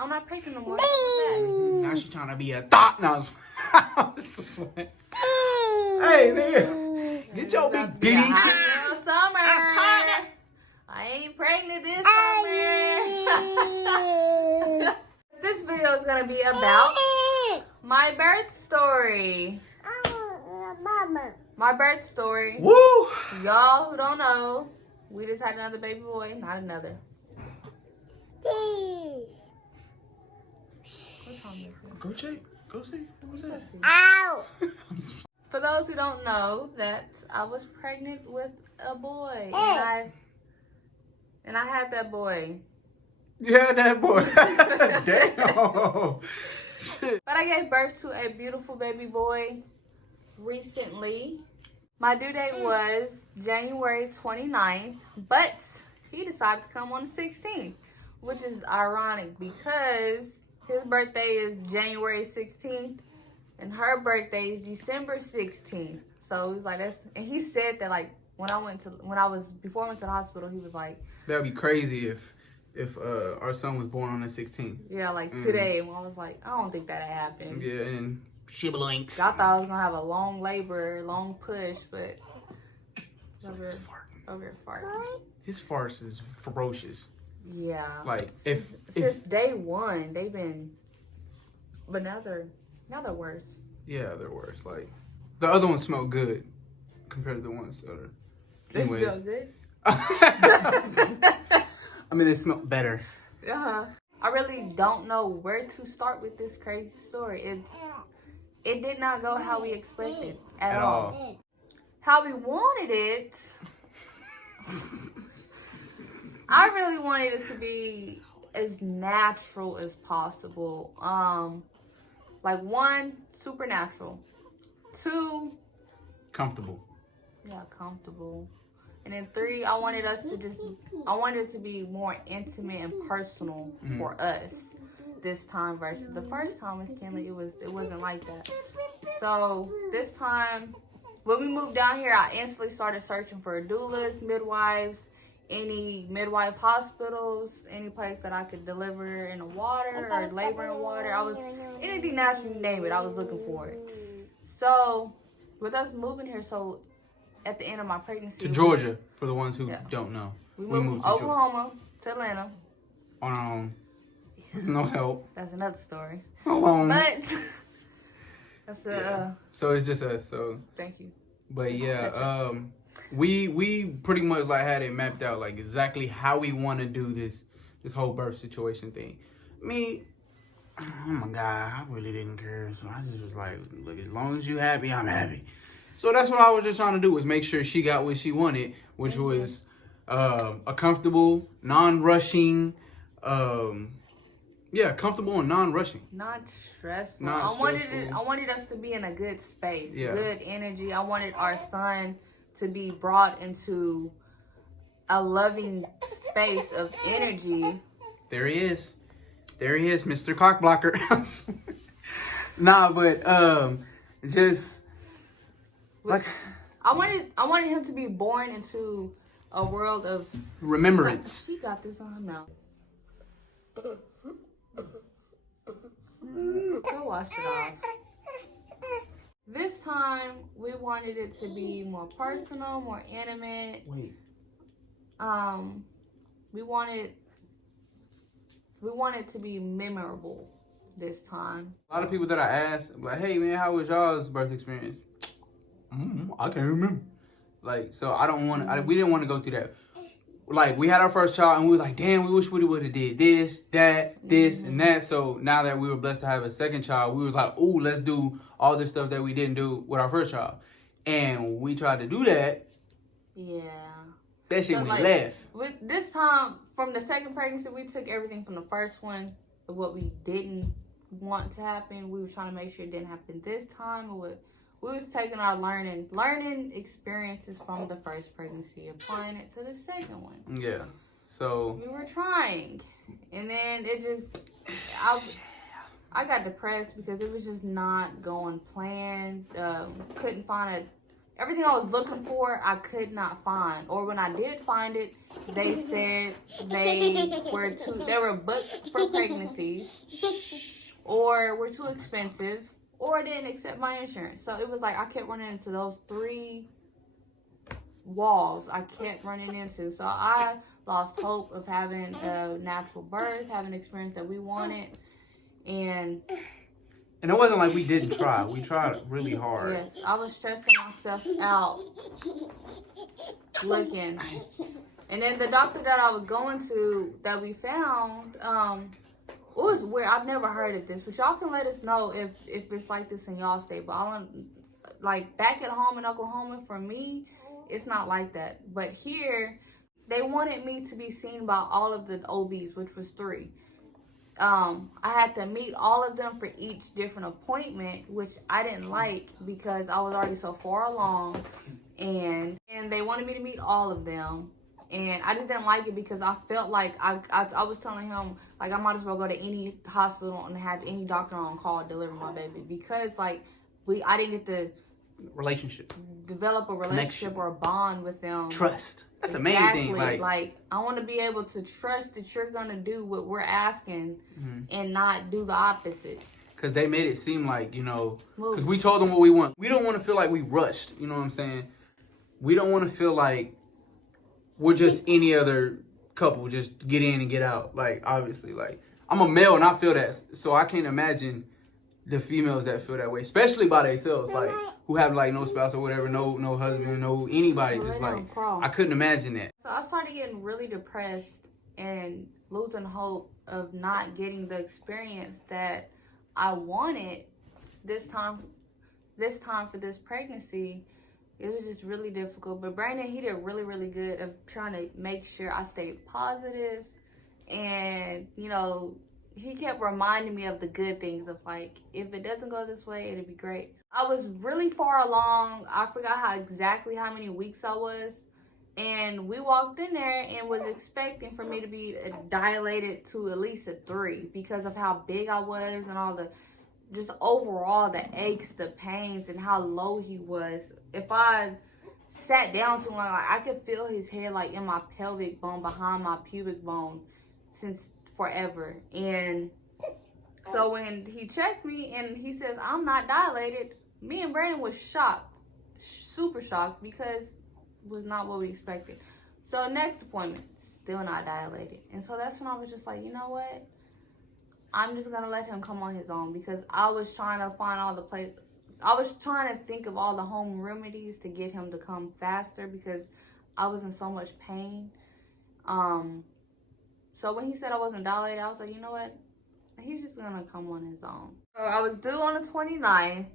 I'm not pregnant no more. Now she's trying to be a thought now. Hey, nigga. Get your big bitty. Hot girl summer. I ain't pregnant this summer. This video is going to be about my birth story. My birth story. Woo! Y'all who don't know, we just had another baby boy. Not another. Go check. Go see. What was that? Ow! For those who don't know, that I was pregnant with a boy, and I had that boy. You had that boy. Damn. But I gave birth to a beautiful baby boy recently. My due date was January 29th, but he decided to come on the 16th, which is ironic because his birthday is January 16th and her birthday is December 16th. So he was like, that's, and he said that like before I went to the hospital, he was like, that'd be crazy if our son was born on the 16th. yeah, like today. And I was like, I don't think that'd happen. Yeah, and shibbolinks. I thought I was gonna have a long labor, long push, but over farting. His farce is ferocious. Yeah. Like since day one, they've been, but now they're worse. Yeah, they're worse. Like the other ones smell good compared to the ones that are. They smell good. I mean, they smell better. I really don't know where to start with this crazy story. It did not go how we expected at all. How we wanted it. I really wanted it to be as natural as possible. Like 1, supernatural. 2, comfortable. Yeah, comfortable. And then 3, I wanted it to be more intimate and personal for us this time versus the first time with Kinley. It wasn't like that. So this time, when we moved down here, I instantly started searching for doulas, midwives, any midwife hospitals, any place that I could deliver in the water or labor in the water. Anything natural, you name it, I was looking for it. So with us moving here, so at the end of my pregnancy, to Georgia, for the ones who don't know, we moved from Oklahoma to Atlanta on our own. No help. That's another story. Alone. But that's so it's just us. So thank you. But yeah, we pretty much like had it mapped out, like exactly how we want to do this whole birth situation thing. Me, oh my God, I really didn't care. So I just was like, look, as long as you happy, I'm happy. So that's what I was just trying to do, was make sure she got what she wanted, which was a comfortable, non-rushing, comfortable and non-rushing. Not stressful. Not stressful. I wanted us to be in a good space, yeah. Good energy. I wanted our son to be brought into a loving space of energy. There he is, Mr. Cockblocker. Nah, but just like I wanted him to be born into a world of remembrance. She got this on her mouth. Go wash it off. This time we wanted it to be more personal, more intimate. Wait. We wanted to be memorable this time. A lot of people that I asked, like, hey man, how was y'all's birth experience? I can't remember. Like, so I don't want to. We didn't want to go through that. Like, we had our first child, and we were like, damn, we wish we would have did this, that, and that. So now that we were blessed to have a second child, we was like, ooh, let's do all this stuff that we didn't do with our first child. And we tried to do that. Yeah. That shit went left. With this time, from the second pregnancy, we took everything from the first one, of what we didn't want to happen. We were trying to make sure it didn't happen this time. We was taking our learning experiences from the first pregnancy, applying it to the second one. Yeah. So we were trying, and then it just, I got depressed because it was just not going planned. Couldn't find everything I was looking for, I could not find. Or when I did find it, they said they were booked for pregnancies, or were too expensive, or didn't accept my insurance. So it was like I kept running into those 3 walls I kept running into. So I lost hope of having a natural birth, having the experience that we wanted. And it wasn't like we didn't try. We tried really hard. yes, I was stressing myself out looking. And then the doctor that I was going to, that we found, it was weird. I've never heard of this, but y'all can let us know if it's like this in y'all state. But like back at home in Oklahoma, for me, it's not like that. But here, they wanted me to be seen by all of the OBs, which was 3. I had to meet all of them for each different appointment, which I didn't like because I was already so far along, and they wanted me to meet all of them, and I just didn't like it because I felt like I was telling him, like, I might as well go to any hospital and have any doctor on call deliver my baby, because like I didn't get to develop a relationship or a bond with them. Trust. That's the main thing. Like I want to be able to trust that you're gonna do what we're asking, and not do the opposite. Because they made it seem like, because we told them what we want. We don't want to feel like we rushed. You know what I'm saying? We don't want to feel like we're just any other couple, just get in and get out. Like, obviously, like, I'm a male and I feel that, so I can't imagine the females that feel that way, especially by themselves, like, who have, like, no spouse or whatever, no husband, no anybody, just, like, I couldn't imagine that. So I started getting really depressed and losing hope of not getting the experience that I wanted this time for this pregnancy. It was just really difficult. But Brandon, he did really, really good of trying to make sure I stayed positive. And, he kept reminding me of the good things of, like, if it doesn't go this way, it'll be great. I was really far along. I forgot exactly how many weeks I was. And we walked in there and was expecting for me to be dilated to at least a 3 because of how big I was and all the, just overall the aches, the pains, and how low he was. If I sat down too long, like, I could feel his head like in my pelvic bone, behind my pubic bone, since forever. And so when he checked me and he says I'm not dilated, me and Brandon was shocked, super shocked, because it was not what we expected. So next appointment, still not dilated. And so that's when I was just like, you know what, I'm just gonna let him come on his own, because I was trying to find I was trying to think of all the home remedies to get him to come faster, because I was in so much pain. So when he said I wasn't dilated, I was like, you know what? He's just gonna come on his own. So I was due on the 29th,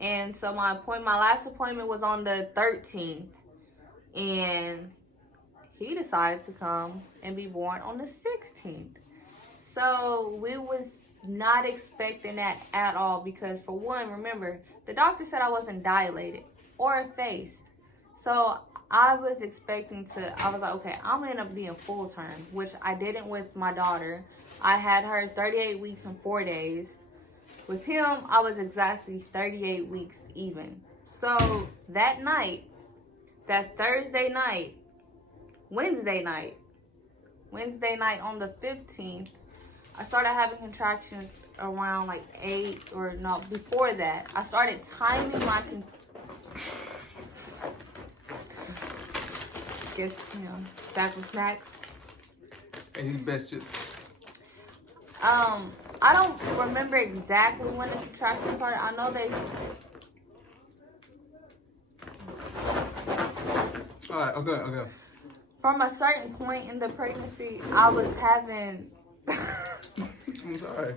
and so my last appointment was on the 13th, and he decided to come and be born on the 16th. So we was not expecting that at all, because for one, remember, the doctor said I wasn't dilated or effaced. So I was expecting I was like, okay, I'm gonna end up being full term, which I didn't with my daughter. I had her 38 weeks and 4 days. With him, I was exactly 38 weeks even. So that night, that Wednesday night on the 15th, I started having contractions around like 8, or no, before that. I started timing my back with snacks. And these best chips. I don't remember exactly when the contractions started. I know they. All right, okay. From a certain point in the pregnancy, I was having. I'm sorry.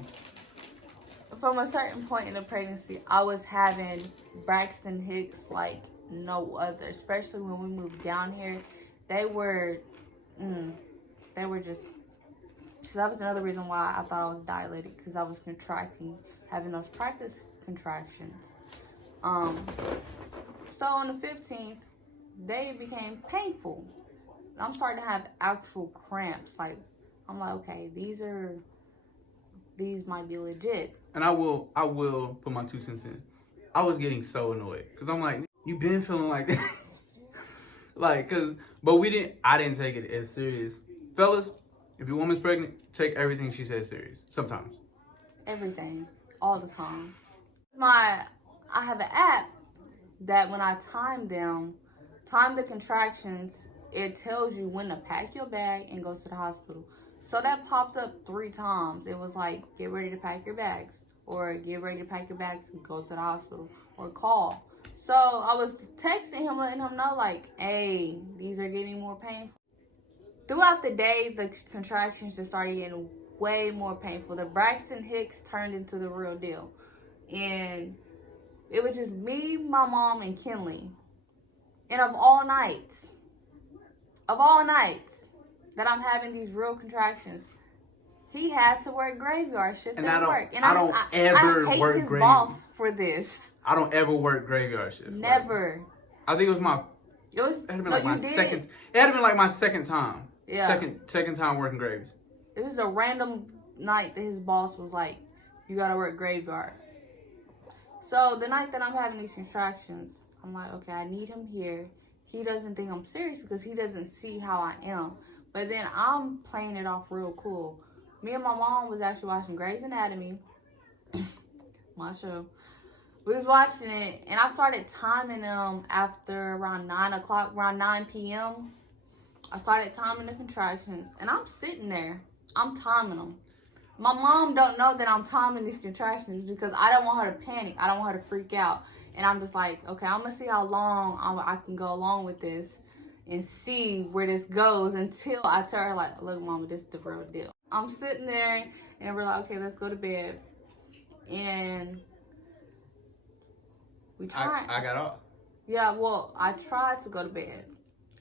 From a certain point in the pregnancy, I was having Braxton Hicks like no other. Especially when we moved down here, they were just. So that was another reason why I thought I was dilated, because I was contracting, having those practice contractions. So on the 15th, they became painful. I'm starting to have actual cramps. Like, I'm like, okay, these might be legit. And I will put my 2 cents in. I was getting so annoyed, because I'm like, You been feeling like that? Like, I didn't take it as serious. Fellas, if your woman's pregnant, take everything she says serious. Sometimes. Everything. All the time. I have an app that when I time the contractions, it tells you when to pack your bag and go to the hospital. So that popped up 3 times. It was like, get ready to pack your bags. Or get ready to pack your bags and go to the hospital. Or call. So I was texting him, letting him know, like, hey, these are getting more painful. Throughout the day, the contractions just started getting way more painful. The Braxton Hicks turned into the real deal. And it was just me, my mom, and Kinley. And of all nights that I'm having these real contractions, he had to work graveyard shift at work. And I don't ever I hate work his graveyard. boss for this. I don't ever work graveyard shift. Never. Like, I think it had been like my second. It had been like my second time. Yeah. Second time working graves. It was a random night that his boss was like, you gotta work graveyard. So the night that I'm having these contractions, I'm like, okay, I need him here. He doesn't think I'm serious because he doesn't see how I am. But then I'm playing it off real cool. Me and my mom was actually watching Grey's Anatomy. My show. We was watching it, and I started timing them after around 9 p.m. I started timing the contractions, and I'm sitting there. I'm timing them. My mom don't know that I'm timing these contractions because I don't want her to panic. I don't want her to freak out. And I'm just like, okay, I'm going to see how long I can go along with this and see where this goes until I tell her, like, look, mama, this is the real deal. I'm sitting there, and we're like, okay, let's go to bed. And we tried. I got off. Yeah, well, I tried to go to bed.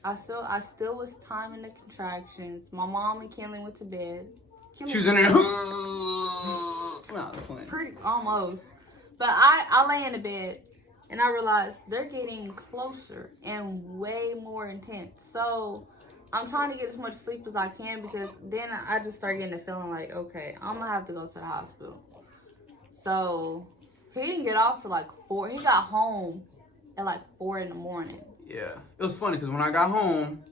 I still was timing the contractions. My mom and Kinley went to bed. She was in there. No, pretty almost. But I lay in the bed and I realized they're getting closer and way more intense. So I'm trying to get as much sleep as I can because then I just start getting the feeling like, okay, I'm gonna have to go to the hospital. So he didn't get off till like 4. He got home at like 4 in the morning. Yeah, it was funny because when I got home,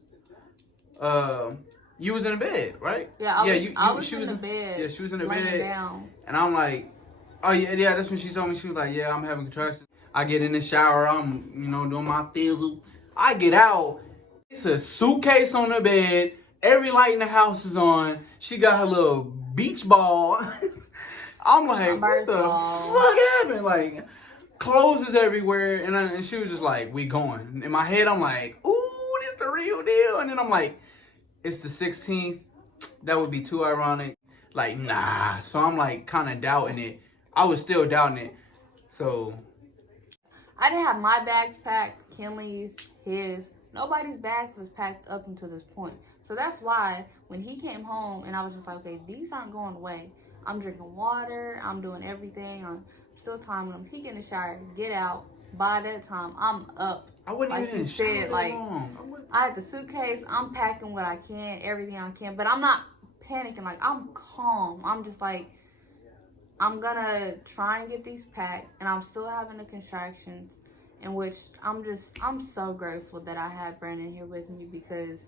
you was in the bed, right? Yeah, I was in the bed. Yeah, she was in the laying bed. Down. And I'm like, oh yeah, that's when she told me. She was like, yeah, I'm having contractions. I get in the shower, I'm, doing my thizzle. I get out, it's a suitcase on the bed. Every light in the house is on. She got her little beach ball. I'm like, what the fuck happened? Like, clothes is everywhere. And she was just like, we going. In my head, I'm like, ooh, this the real deal. And then I'm like, it's the 16th. That would be too ironic. Like, nah. So I'm like kind of doubting it. I was still doubting it. So I didn't have my bags packed, Kinley's, his. Nobody's bags was packed up until this point. So that's why when he came home and I was just like, okay, these aren't going away. I'm drinking water. I'm doing everything. I'm still timing them. He get in the shower, get out. By that time, I'm up. I wouldn't like even you said, like I had the suitcase. I'm packing what I can, everything I can, but I'm not panicking. Like I'm calm. I'm just like I'm gonna try and get these packed, and I'm still having the contractions. In which I'm so grateful that I had Brandon here with me because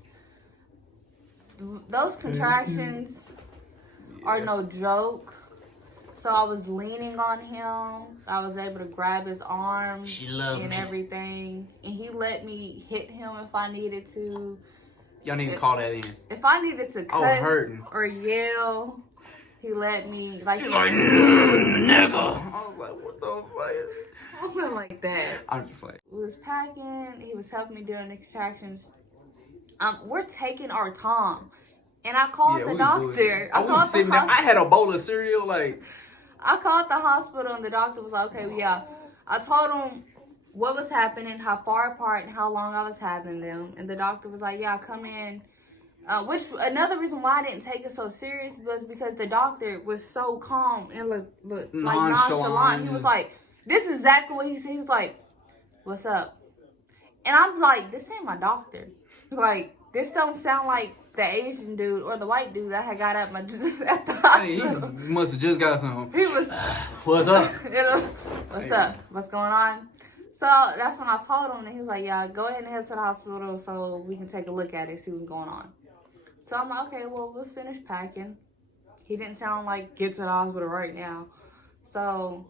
those contractions are no joke. So I was leaning on him. I was able to grab his arms and everything. And he let me hit him if I needed to. Y'all need to call that in. If I needed to cuss or yell, he let me. Like, he's like, nigga. I was like, what the fuck? Something like that. I'm just like. We was packing. He was helping me during the contractions. We're taking our time. And I called the doctor. I had a bowl of cereal, like. I called the hospital and the doctor was like, okay, yeah. I told him what was happening, how far apart, and how long I was having them. And the doctor was like, yeah, come in. Which, another reason why I didn't take it so serious was because the doctor was so calm and look like nonchalant. He was like, this is exactly what he said. He was like, what's up? And I'm like, this ain't my doctor. Like, this don't sound like the Asian dude or the white dude that had got at the hospital. He must have just got some. He was, what's up? What's up? What's going on? So that's when I told him, and he was like, yeah, go ahead and head to the hospital so we can take a look at it, see what's going on. So I'm like, okay, well, we'll finish packing. He didn't sound like get to the hospital right now. So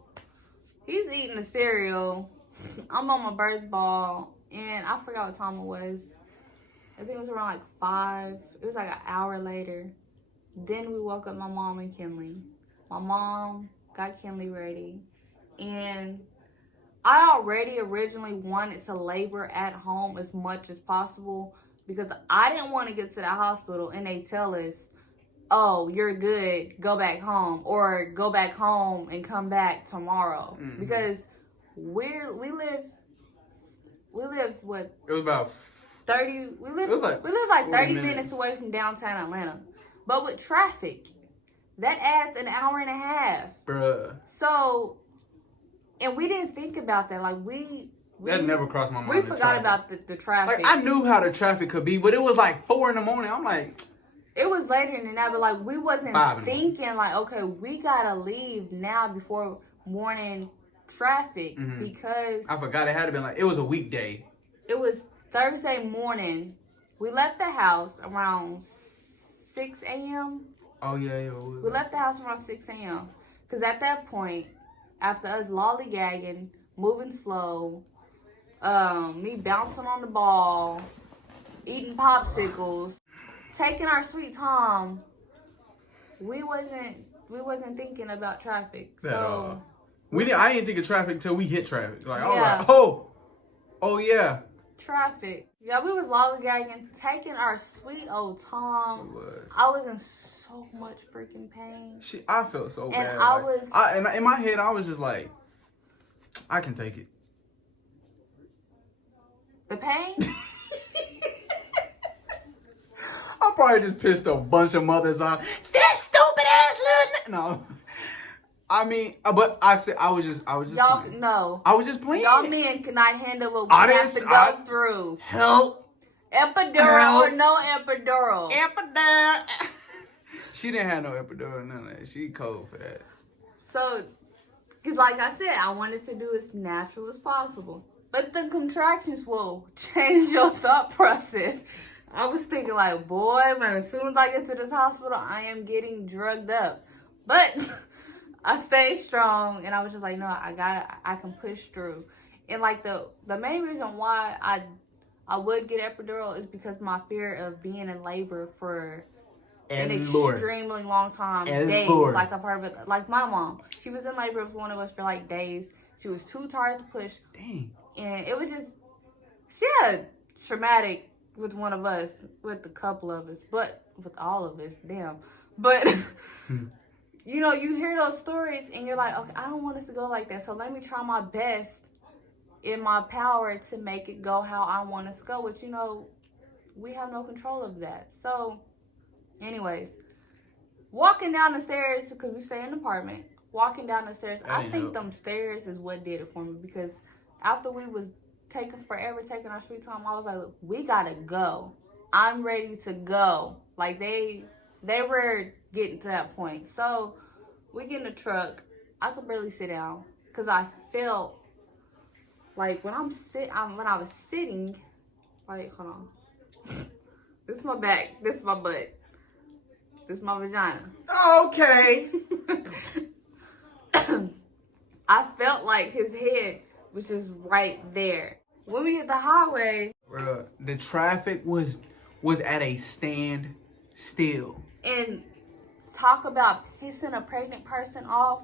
he's eating the cereal. I'm on my birth ball, and I forgot what time it was. I think it was around like 5. It was like an hour later. Then we woke up my mom and Kinley. My mom got Kinley ready. And I already originally wanted to labor at home as much as possible because I didn't want to get to the hospital and they tell us, oh, you're good, go back home, or go back home and come back tomorrow. Mm-hmm. Because we live what? It was about 30. We live like 30 minutes away from downtown Atlanta, but with traffic, that adds an hour and a half. Bruh. So, and we didn't think about that. Like that never crossed my mind. We forgot about the traffic. Like I knew how the traffic could be, but it was like 4 a.m. I'm like. It was later than that, but like we wasn't thinking like, okay, we gotta leave now before morning traffic because I forgot it had to been like it was a weekday. It was Thursday morning. We left the house around 6 a.m. Oh yeah. We left the house around 6 a.m. Because at that point, after us lollygagging, moving slow, me bouncing on the ball, eating popsicles, taking our sweet time, we wasn't thinking about traffic. So I didn't think of traffic until we hit traffic. Like, all right, oh yeah. Traffic. Yeah, we was lollygagging, taking our sweet old time. I was in so much freaking pain. I felt so bad. And in my head, I was just like, I can take it. The pain? I probably just pissed a bunch of mothers off. That stupid ass little no. I mean, but I said I was just y'all playing. No. I was just playing. Y'all men cannot handle what we have to go through. Help. Epidural or no epidural. Epidural. She didn't have no epidural, none of that. She cold for that. So, because like I said, I wanted to do as natural as possible. But the contractions will change your thought process. I was thinking like, boy, man, as soon as I get to this hospital, I am getting drugged up. But I stayed strong, and I was just like, no, I can push through. And like the main reason why I would get epidural is because my fear of being in labor for an extremely long time, days. Like I've heard, like my mom, she was in labor with one of us for like days. She was too tired to push. Dang. And it was just, she had traumatic with one of us, with a couple of us, but with all of us, damn. But, you know, you hear those stories and you're like, okay, I don't want us to go like that. So let me try my best in my power to make it go how I want us to go. Which, you know, we have no control of that. So, anyways, walking down the stairs, because we stay in an apartment, walking down the stairs, I think them stairs is what did it for me. Because after we was taking our sweet time, I was like, look, we gotta go. I'm ready to go. Like they were getting to that point. So we get in the truck. I could barely sit down because I felt like when I was sitting, like, hold on. This is my back. This is my butt. This is my vagina. Okay. I felt like his head was just right there. When we hit the highway, bruh, the traffic was at a stand still. And talk about pissing a pregnant person off.